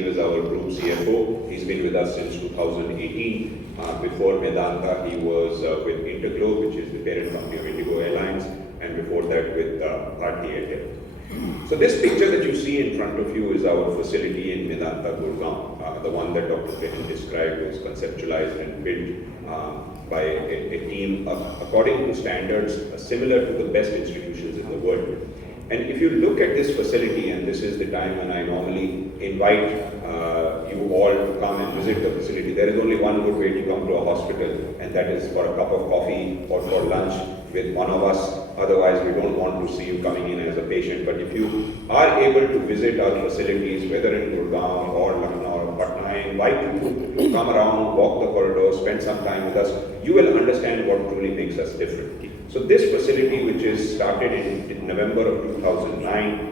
Sanjeev is our group CFO. He's been with us since 2018. Before Medanta, he was with Interglobe, which is the parent company of Indigo Airlines, and before that with Bharti Airtel. So this picture that you see in front of you is our facility in Medanta, Gurgaon. The one that Dr. Kehan described was conceptualized and built by a team according to standards similar to the best institutions in the world. And if you look at this facility, and this is the time when I normally invite you all to come and visit the facility, there is only one good way to come to a hospital, and that is for a cup of coffee or for lunch with one of us. Otherwise, we don't want to see you coming in as a patient. But if you are able to visit our facilities, whether in Gurgaon or Lucknow or Patna, I invite you to come around, walk the corridors, spend some time with us. You will understand what truly makes us different. So this facility, which is started in November of 2009,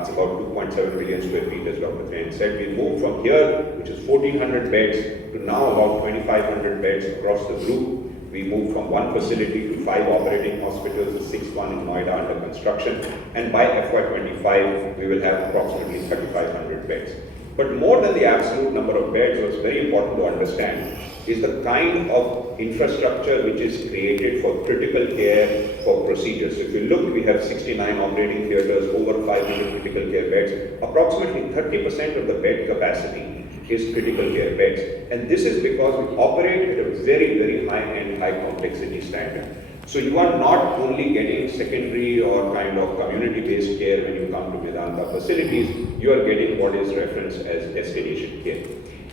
it's about 2.7 million square feet, as Dr. Kehan said. We moved from here, which is 1,400 beds, to now about 2,500 beds across the group. We moved from one facility to 5 operating hospitals, the 6th one in Noida under construction, and by FY25, we will have approximately 3,500 beds. But more than the absolute number of beds, what's very important to understand is the kind of infrastructure which is created for critical care for procedures. So if you look, we have 69 operating theaters, over 500 critical care beds. Approximately 30% of the bed capacity is critical care beds. And this is because we operate at a very, very high-end, high-complexity standard. So you are not only getting secondary or kind of community-based care when you come to Medanta facilities, you are getting what is referenced as destination care.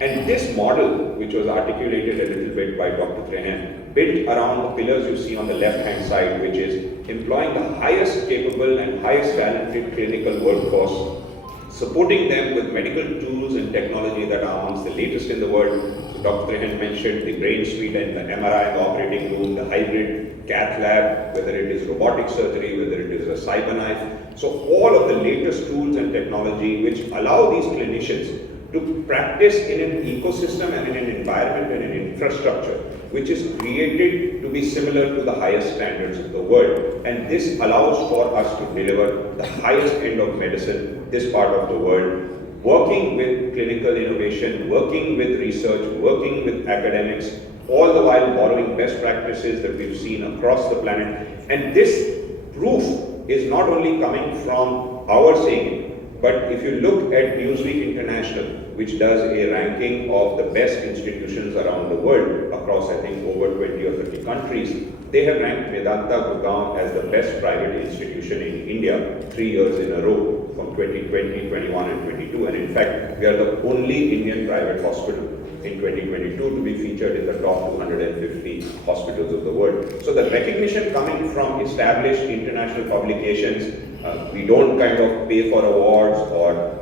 And this model, which was articulated a little bit by Dr. Kehan, built around the pillars you see on the left-hand side, which is employing the highest capable and highest talented clinical workforce, supporting them with medical tools and technology that are amongst the latest in the world. So Dr. Kehan mentioned the brain suite and the MRI in the operating room, the hybrid cath lab, whether it is robotic surgery, whether it is a cyber knife. So all of the latest tools and technology which allow these clinicians to practice in an ecosystem and in an environment and an infrastructure which is created to be similar to the highest standards of the world. And this allows for us to deliver the highest end of medicine, this part of the world, working with clinical innovation, working with research, working with academics, all the while borrowing best practices that we've seen across the planet. And this proof is not only coming from our saying, but if you look at Newsweek International, which does a ranking of the best institutions around the world across, I think, over 20 or 30 countries, they have ranked Medanta Gurgaon as the best private institution in India 3 years in a row, from 2020, 21 and 22. And in fact, we are the only Indian private hospital in 2022 to be featured in the top 250 hospitals of the world. So the recognition coming from established international publications, we don't kind of pay for awards or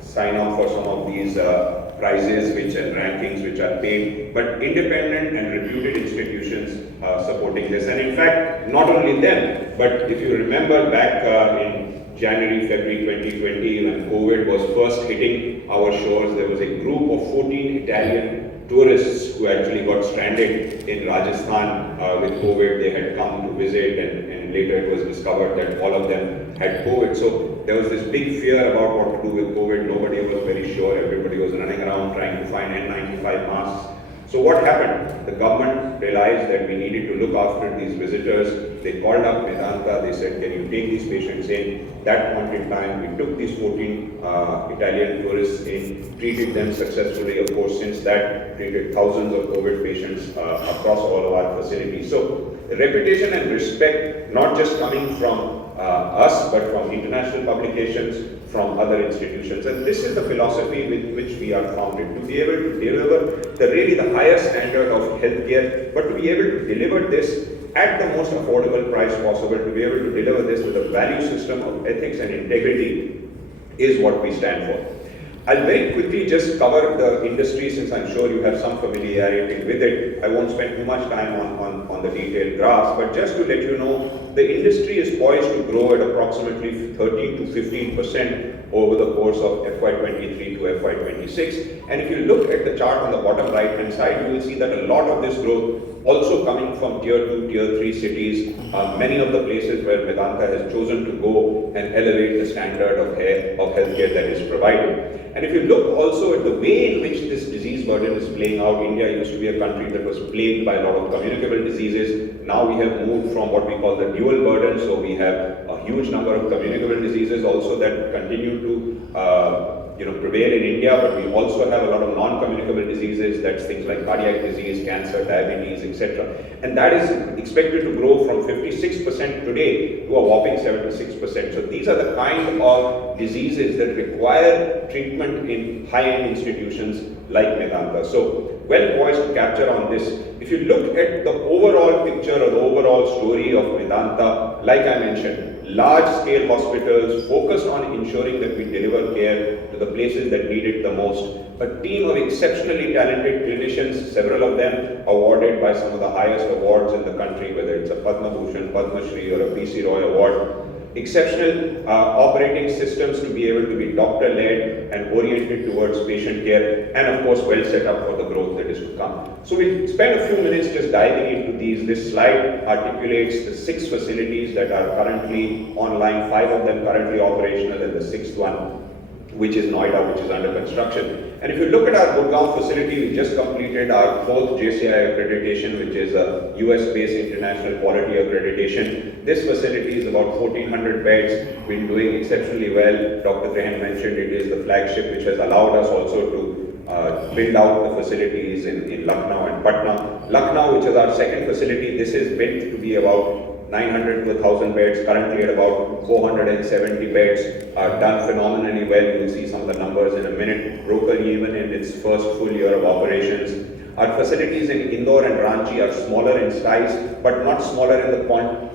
sign up for some of these prizes and rankings which are paid, but independent and reputed institutions supporting this. And in fact, not only them, but if you remember back in January, February 2020, when COVID was first hitting our shores, there was a group of 14 Italian tourists who actually got stranded in Rajasthan with COVID. They had come to visit, and later it was discovered that all of them had COVID. So there was this big fear about what to do with COVID. Nobody was very sure. Everybody was running around trying to find N95 masks. So what happened? The government realized that we needed to look after these visitors. They called up Medanta. They said, can you take these patients in? That point in time, we took these 14 Italian tourists in, treated them successfully. Of course, since that, treated thousands of COVID patients across all of our facilities. So the reputation and respect, not just coming from us, but from international publications, from other institutions. And this is the philosophy with which we are founded, to be able to deliver the highest standard of healthcare, but to be able to deliver this at the most affordable price possible, to be able to deliver this with a value system of ethics and integrity is what we stand for. I'll very quickly just cover the industry, since I'm sure you have some familiarity with it. I won't spend too much time on the detailed graphs, but just to let you know, the industry is poised to grow at approximately 13 to 15% over the course of FY23 to FY26. And if you look at the chart on the bottom right hand side, you will see that a lot of this growth also coming from tier 2, tier 3 cities, many of the places where Medanta has chosen to go and elevate the standard of healthcare that is provided. And if you look also at the way in which this disease burden is playing out, India used to be a country that was plagued by a lot of communicable diseases. Now we have moved from what we call the dual burden, so we have a huge number of communicable diseases also that continue to prevail in India, but we also have a lot of non-communicable diseases. That's things like cardiac disease, cancer, diabetes, etc. And that is expected to grow from 56% today to a whopping 76%. So these are the kind of diseases that require treatment in high-end institutions like Medanta. So well poised to capture on this. If you look at the overall picture or the overall story of Medanta, like I mentioned, large-scale hospitals focused on ensuring that we deliver care to the places that need it the most. A team of exceptionally talented clinicians, several of them awarded by some of the highest awards in the country, whether it's a Padma Bhushan, Padma Shri or a PC Roy award. Exceptional operating systems to be able to be doctor-led and oriented towards patient care, and of course well set up for the growth that is to come. So we'll spend a few minutes just diving into these. This slide articulates the 6 facilities that are currently online, 5 of them currently operational, and the 6th one, which is Noida, which is under construction. And if you look at our Gurgaon facility, we just completed our 4th JCI accreditation, which is a US-based international quality accreditation. This facility is about 1,400 beds, been doing exceptionally well. Dr. Trehan mentioned it is the flagship, which has allowed us also to build out the facilities in Lucknow and Patna. Lucknow, which is our 2nd facility, this is built to be about 900 to 1,000 beds, currently at about 470 beds, done phenomenally well. You'll see some of the numbers in a minute. Broken even in its first full year of operations. Our facilities in Indore and Ranchi are smaller in size, but not smaller in the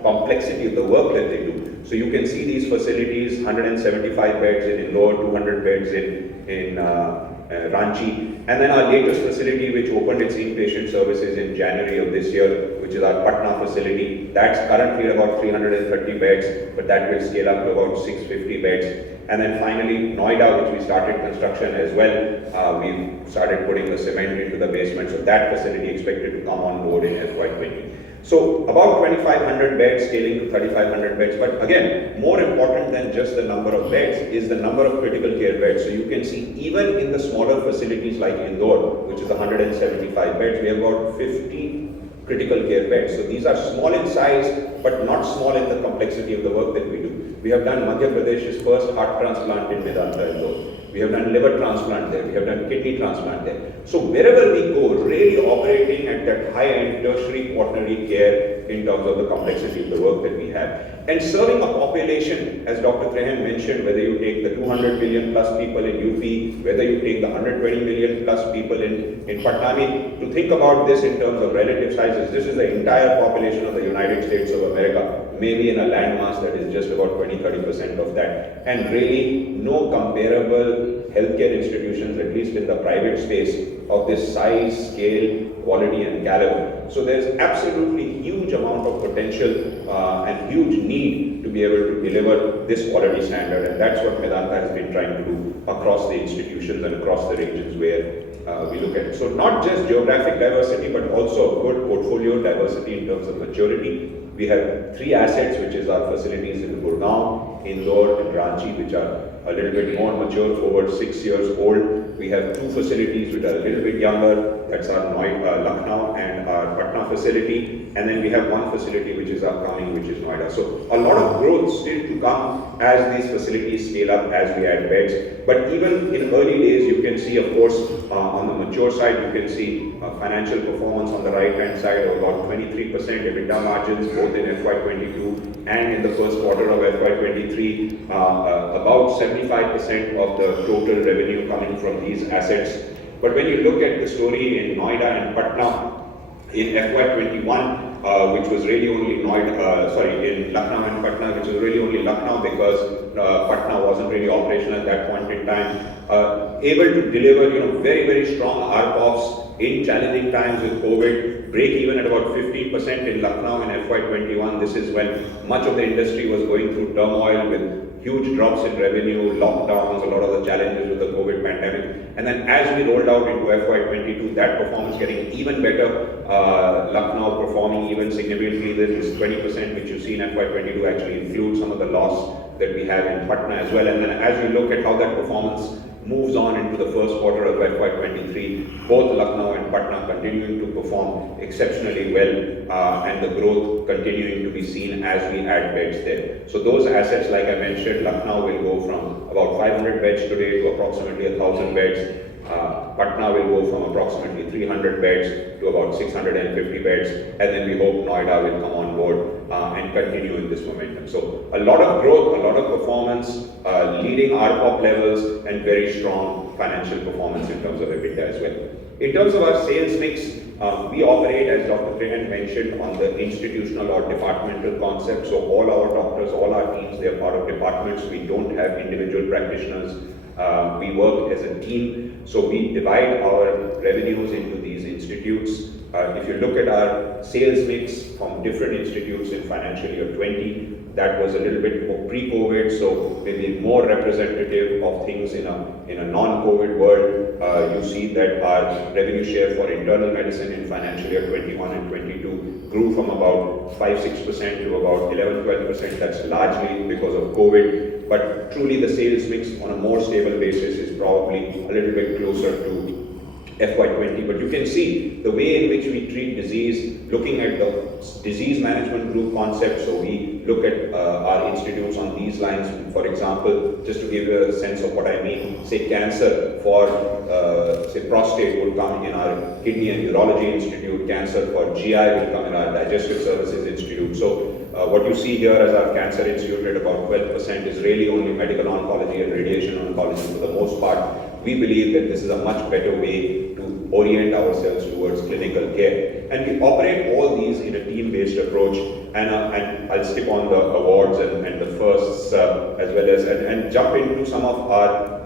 complexity of the work that they do. So you can see these facilities, 175 beds in Indore, 200 beds in Ranchi, and then our latest facility, which opened its inpatient services in January of this year, which is our Patna facility. That's currently about 330 beds, but that will scale up to about 650 beds. And then finally, Noida, which we started construction as well. We've started putting the cement into the basement, so that facility expected to come on board in FY20. So about 2,500 beds, scaling to 3,500 beds. But again, more important than just the number of beds is the number of critical care beds. So you can see even in the smaller facilities like Indore, which is 175 beds, we have about 50 critical care beds. So these are small in size, but not small in the complexity of the work that we do. We have done Madhya Pradesh's first heart transplant in Medanta Indore. We have done liver transplant there. We have done kidney transplant there. So wherever we go, really operating at that high-end tertiary quaternary care in terms of the complexity of the work that we have. And serving a population, as Dr. Trehan mentioned, whether you take the 200 million plus people in UP, whether you take the 120 million plus people in Patna, to think about this in terms of relative sizes, this is the entire population of the United States of America, maybe in a landmass that is just about 20-30% of that. And really no comparable healthcare institutions, at least in the private space, of this size, scale, quality and caliber. So there's absolutely huge amount of potential and huge need to be able to deliver this quality standard, and that's what Medanta has been trying to do across the institutions and across the regions where we look at it. So not just geographic diversity, but also a good portfolio diversity in terms of maturity. We have 3 assets, which is our facilities in Gurgaon, Indore and Ranchi, which are a little bit more mature, over 6 years old. We have 2 facilities which are a little bit younger, that's our Lucknow and our Patna facility, and then we have 1 facility which is upcoming, which is Noida. So a lot of growth still to come as these facilities scale up, as we add beds. But even in early days, you can see, of course, on the mature side, you can see financial performance on the right-hand side of about 23% EBITDA margins, both in FY22 and in the first quarter of FY23, about 75% of the total revenue coming from these assets. But when you look at the story in Noida and Patna, in FY21, which was really only in Lucknow and Patna, which was really only Lucknow because Patna wasn't really operational at that point in time, able to deliver very, very strong RPOFs in challenging times with COVID, break even at about 15% in Lucknow in FY21. This is when much of the industry was going through turmoil with huge drops in revenue, lockdowns, a lot of the challenges with the COVID pandemic. And then as we rolled out into FY22, that performance getting even better. Lucknow performing even significantly. This 20% which you see in FY22 actually includes some of the loss that we have in Patna as well. And then as we look at how that performance moves on into the first quarter of FY23, both Lucknow and Patna continuing to perform exceptionally well, and the growth continuing to be seen as we add beds there. So those assets, like I mentioned, Lucknow will go from about 500 beds today to approximately 1,000 beds. Patna will go from approximately 300 beds to about 650 beds, and then we hope Noida will come on board and continue in this momentum. So a lot of growth, a lot of performance, leading RPOP levels, and very strong financial performance in terms of EBITDA as well. In terms of our sales mix, we operate, as Dr. Trehan mentioned, on the institutional or departmental concept. So all our doctors, all our teams, they are part of departments. We don't have individual practitioners. We work as a team. So we divide our revenues into these institutes. If you look at our sales mix from different institutes in financial year 20, that was a little bit more pre-COVID, so maybe more representative of things in a non-COVID world. You see that our revenue share for internal medicine in financial year 21 and 22 grew from about 5-6% to about 11-12%. That's largely because of COVID, but truly the sales mix on a more stable basis is probably a little bit closer to FY20, but you can see the way in which we treat disease, looking at the disease management group concept. So we look at our institutes on these lines. For example, just to give you a sense of what I mean, say cancer for say prostate would come in our kidney and urology institute, cancer for GI will come in our digestive services institute. So what you see here as our cancer institute at about 12% is really only medical oncology and radiation oncology for the most part. We believe that this is a much better way to orient ourselves towards clinical care. And we operate all these in a team-based approach. And I'll skip on the awards and the firsts as well as, and jump into some of our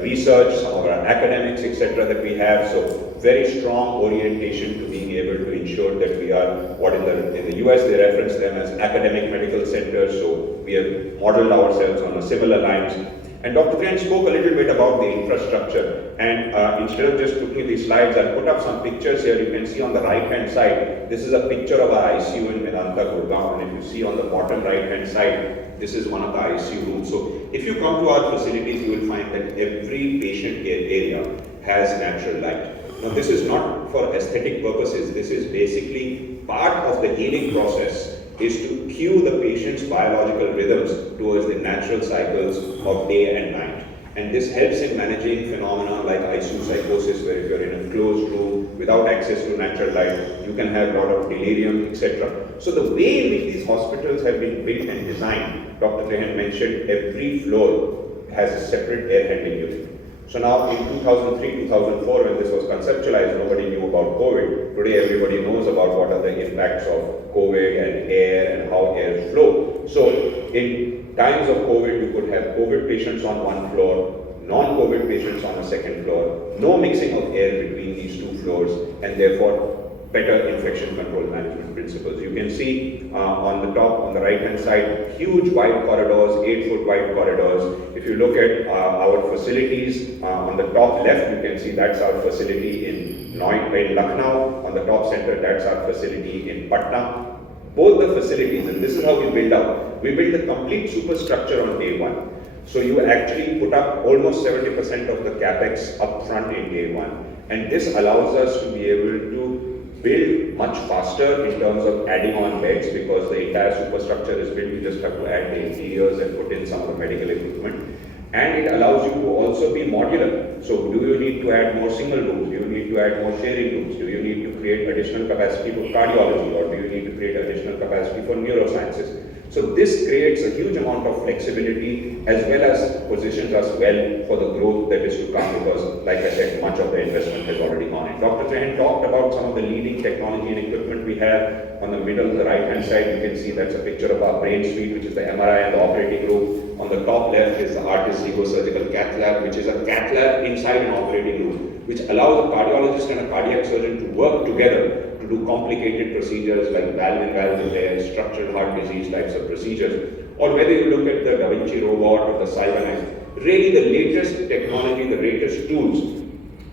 research, some of our academics, etc. that we have. So very strong orientation to being able to ensure that we are what in the US they reference them as academic medical centers. So we have modeled ourselves on a similar lines. And Dr. Trehan spoke a little bit about the infrastructure, and instead of just looking at these slides, I'll put up some pictures here. You can see on the right hand side, this is a picture of our ICU in Medanta, Gurgaon, and if you see on the bottom right hand side, this is one of the ICU rooms. So if you come to our facilities, you will find that every patient care area has natural light. Now this is not for aesthetic purposes, this is basically part of the healing process, is to cue the patient's biological rhythms towards the natural cycles of day and night. And this helps in managing phenomena like ICU psychosis, where if you're in a closed room without access to natural light, you can have a lot of delirium, etc. So the way in which these hospitals have been built and designed, Dr. Trehan mentioned every floor has a separate air handling unit. So now in 2003, 2004, when this was conceptualized, nobody knew about COVID. Today everybody knows about what are the impacts of COVID and air and how air flow. So in times of COVID, you could have COVID patients on one floor, non-COVID patients on a second floor, no mixing of air between these two floors, and therefore better infection control management principles. You can see on the top, on the right hand side, huge wide corridors, 8-foot wide corridors. If you look at our facilities, on the top left, you can see that's our facility in Lucknow. On the top center, that's our facility in Patna. Both the facilities, and this is how we build up. We build the complete superstructure on day one. So you actually put up almost 70% of the capex up front in day one. And this allows us to be able to build much faster in terms of adding on beds, because the entire superstructure is built. You just have to add the interiors and put in some of the medical equipment. And it allows you to also be modular. So do you need to add more single rooms? Do you need to add more sharing rooms? Do you need to create additional capacity for cardiology, or do you need to create additional capacity for neurosciences? So this creates a huge amount of flexibility, as well as positions us well for the growth that is to come, because like I said, much of the investment has already gone in. Dr. Trehan talked about some of the leading technology and equipment we have. On the middle, the right hand side, you can see that's a picture of our brain suite, which is the MRI and the operating room. On the top left is the Artis Surgical Cath Lab, which is a cath lab inside an operating room, which allows a cardiologist and a cardiac surgeon to work together to do complicated procedures like valve-in-valve repair, structural heart disease types of procedures, or whether you look at the Da Vinci robot or the Cyberknife, really the latest technology, the latest tools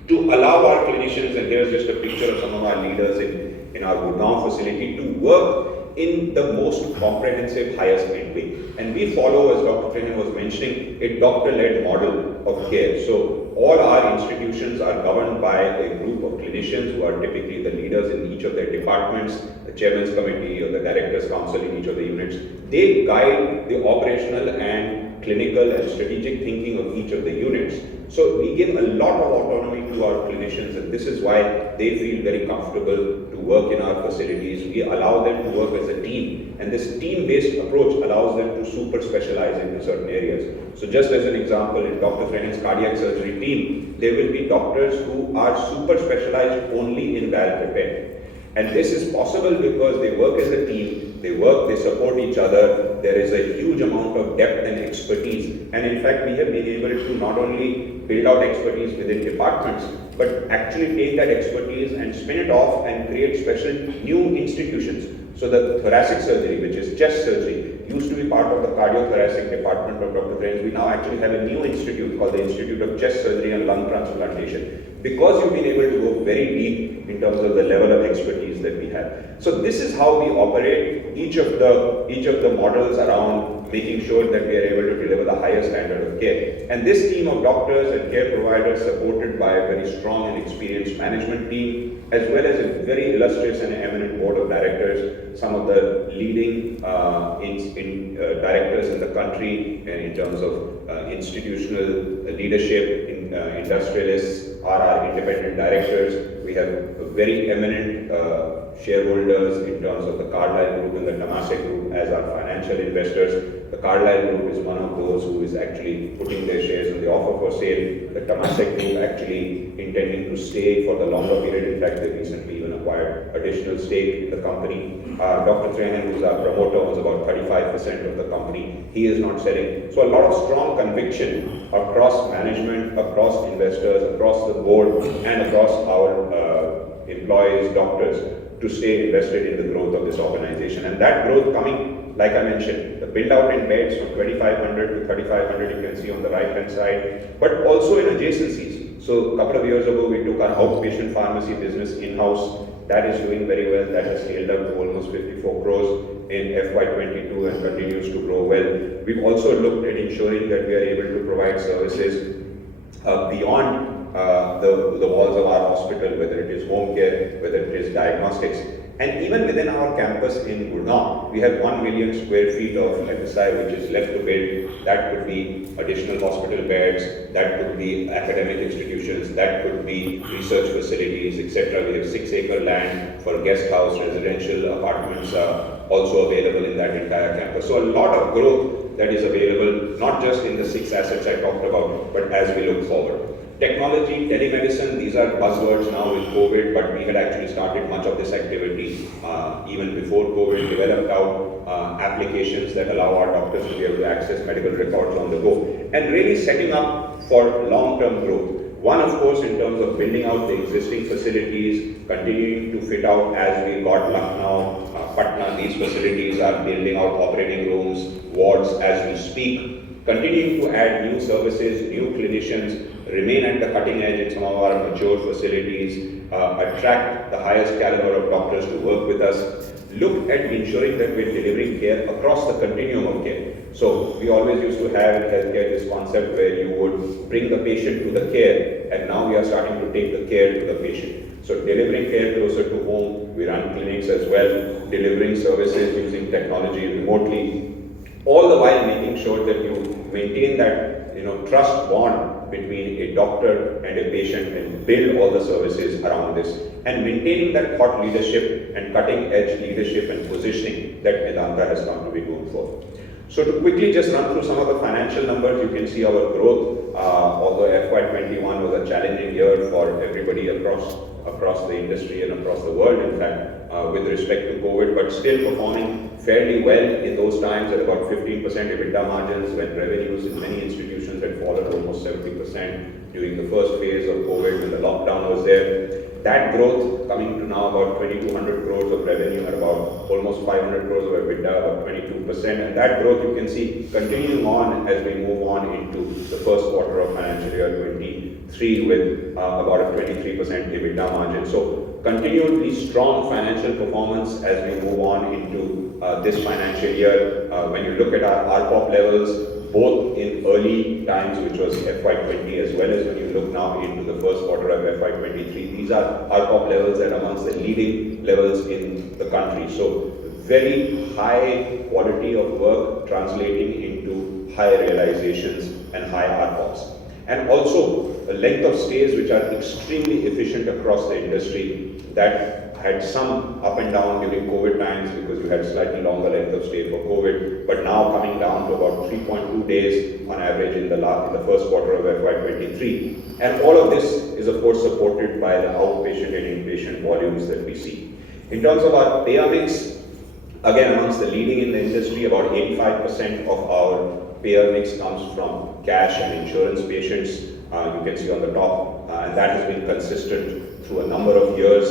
to allow our clinicians, and here's just a picture of some of our leaders in our Gurgaon facility, to work in the most comprehensive, highest end way. And we follow, as Dr. Trehan was mentioning, a doctor-led model of care. So all our institutions are governed by a group of clinicians who are typically the leaders in each of their departments, the chairman's committee or the director's council in each of the units. They guide the operational and clinical and strategic thinking of each of the units. So we give a lot of autonomy to our clinicians, and this is why they feel very comfortable to work in our facilities. We allow them to work as a team, and this team-based approach allows them to super specialize into certain areas. So just as an example, in Dr. Trehan's cardiac surgery team, there will be doctors who are super specialized only in valve repair. And this is possible because they work as a team, they support each other, there is a huge amount of depth and expertise. And in fact, we have been able to not only build out expertise within departments, but actually take that expertise and spin it off and create special new institutions. So the thoracic surgery, which is chest surgery, used to be part of the cardiothoracic department of Dr. Trehan. We now actually have a new institute called the Institute of Chest Surgery and Lung Transplantation, because you've been able to go very deep in terms of the level of expertise that we have. So this is how we operate each of the models around making sure that we are able to deliver the highest standard of care. And this team of doctors and care providers, supported by a very strong and experienced management team, as well as a very illustrious and eminent board of directors, some of the leading directors in the country, and in terms of institutional leadership, industrialists are our independent directors. We have very eminent shareholders in terms of the Carlyle Group and the Temasek Group as our financial investors. The Carlyle Group is one of those who is actually putting their shares in the offer for sale. The Temasek Group actually intending to stay for the longer period. In fact, they recently even acquired additional stake in the company. Dr. Trehan, who is our promoter, owns about 35% of the company. He is not selling. So a lot of strong conviction across management, across investors, across the board, and across our employees, doctors, to stay invested in the growth of this organization. And that growth coming, like I mentioned, the build out in beds from 2,500 to 3,500, you can see on the right hand side, but also in adjacencies. So a couple of years ago, we took our outpatient pharmacy business in-house. That is doing very well. That has scaled up to almost 54 crores in FY22 and continues to grow well. We've also looked at ensuring that we are able to provide services beyond the walls of our hospital, whether it is home care, whether it is diagnostics. And even within our campus in Gurgaon, we have 1 million square feet of FSI which is left to build. That could be additional hospital beds, that could be academic institutions, that could be research facilities, etc. We have 6-acre land for guest house, residential apartments also available in that entire campus. So a lot of growth that is available, not just in the 6 assets I talked about, but as we look forward. Technology, telemedicine, these are buzzwords now with COVID, but we had actually started much of this activity even before COVID, developed out applications that allow our doctors to be able to access medical records on the go, and really setting up for long-term growth. One, of course, in terms of building out the existing facilities, continuing to fit out as we got Lucknow, Patna, these facilities are building out operating rooms, wards as we speak, continuing to add new services, new clinicians, remain at the cutting edge in some of our mature facilities, attract the highest caliber of doctors to work with us, look at ensuring that we're delivering care across the continuum of care. So we always used to have in healthcare this concept where you would bring the patient to the care, and now we are starting to take the care to the patient. So delivering care closer to home, we run clinics as well, delivering services using technology remotely, all the while making sure that you maintain that trust bond between a doctor and a patient and build all the services around this, and maintaining that thought leadership and cutting edge leadership and positioning that Medanta has come to be known for. So to quickly just run through some of the financial numbers, you can see our growth, although FY21 was a challenging year for everybody across the industry and across the world, in fact, with respect to COVID, but still performing fairly well in those times at about 15% EBITDA margins, when revenues in many institutions had fallen almost 70% during the first phase of COVID when the lockdown was there. That growth coming to now about 2,200 crores of revenue and about almost 500 crores of EBITDA, about 22%. And that growth you can see continuing on as we move on into the first quarter of financial year 23. 2023 with about a 23% EBITDA margin. So continually strong financial performance as we move on into this financial year. When you look at our RPOP levels, both in early times, which was FY20, as well as when you look now into the first quarter of FY23, these are RPOP levels that are amongst the leading levels in the country. So very high quality of work translating into high realizations and high RPOPs. And also a length of stays which are extremely efficient across the industry, that had some up and down during COVID times because you had slightly longer length of stay for COVID, but now coming down to about 3.2 days on average in the first quarter of FY23. And all of this is of course supported by the outpatient and inpatient volumes that we see. In terms of our payer mix, again amongst the leading in the industry, about 85% of our payer mix comes from cash and insurance patients. You can see on the top, and that has been consistent through a number of years.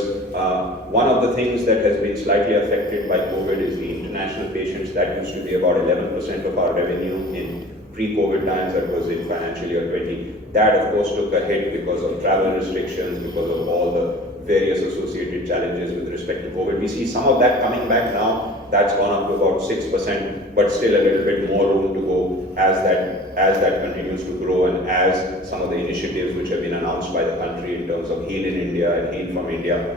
One of the things that has been slightly affected by COVID is the international patients. That used to be about 11% of our revenue in pre-COVID times, that was in financial year 20. That of course took a hit because of travel restrictions, because of all the various associated challenges with respect to COVID. We see some of that coming back now. That's gone up to about 6%, but still a little bit more room to go as that continues to grow, and as some of the initiatives which have been announced by the country in terms of Heal in India and Heal from India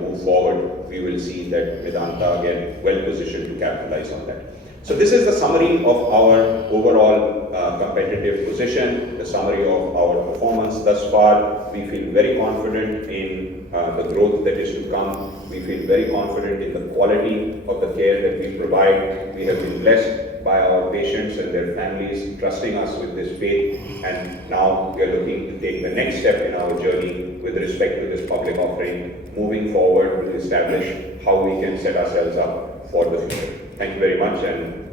move forward, we will see that Medanta again well positioned to capitalize on that. So this is the summary of our overall competitive position, the summary of our performance thus far. We feel very confident in the growth that is to come. We feel very confident in the quality of the care that we provide. We have been blessed by our patients and their families trusting us with this faith, and now we are looking to take the next step in our journey with respect to this public offering, moving forward to establish how we can set ourselves up for the future. Thank you very much, and